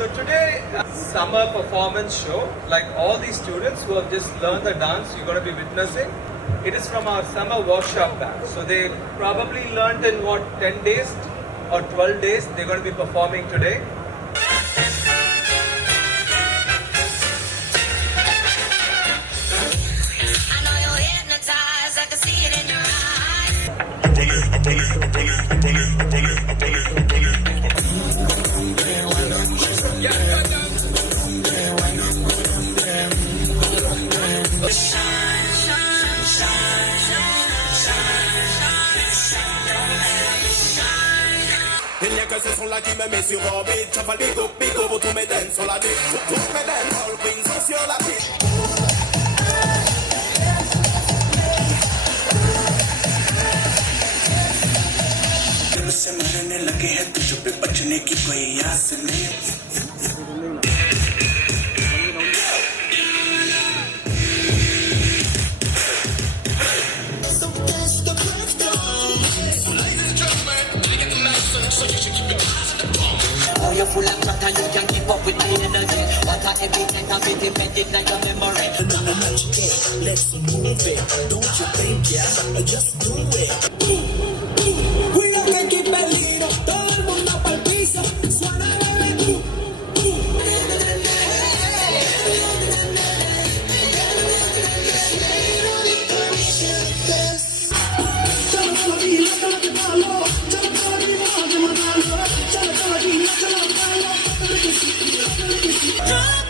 So today, summer performance show, like all these students who have just learned the dance you're going to be witnessing, it is from our summer workshop batch. So they probably learned in 10 days or 12 days, they're going to be performing today. Il n'y a que ce son-là qui me met sur orbite. J'en bigo, bigo pour tous mes dents sur la bite. Toutes mes dents, all queens sont sur la bite. जब से मरने लगे हैं तुझ पे बचने की कोई आस नहीं Oh, you're full of chat and you can't keep up with my energy. What a everything I'm independent like your memory. Let's move it, don't you think, yeah, just do it. Cuida que aquí peligro, todo el mundo pa'l piso, suena bebé. Drop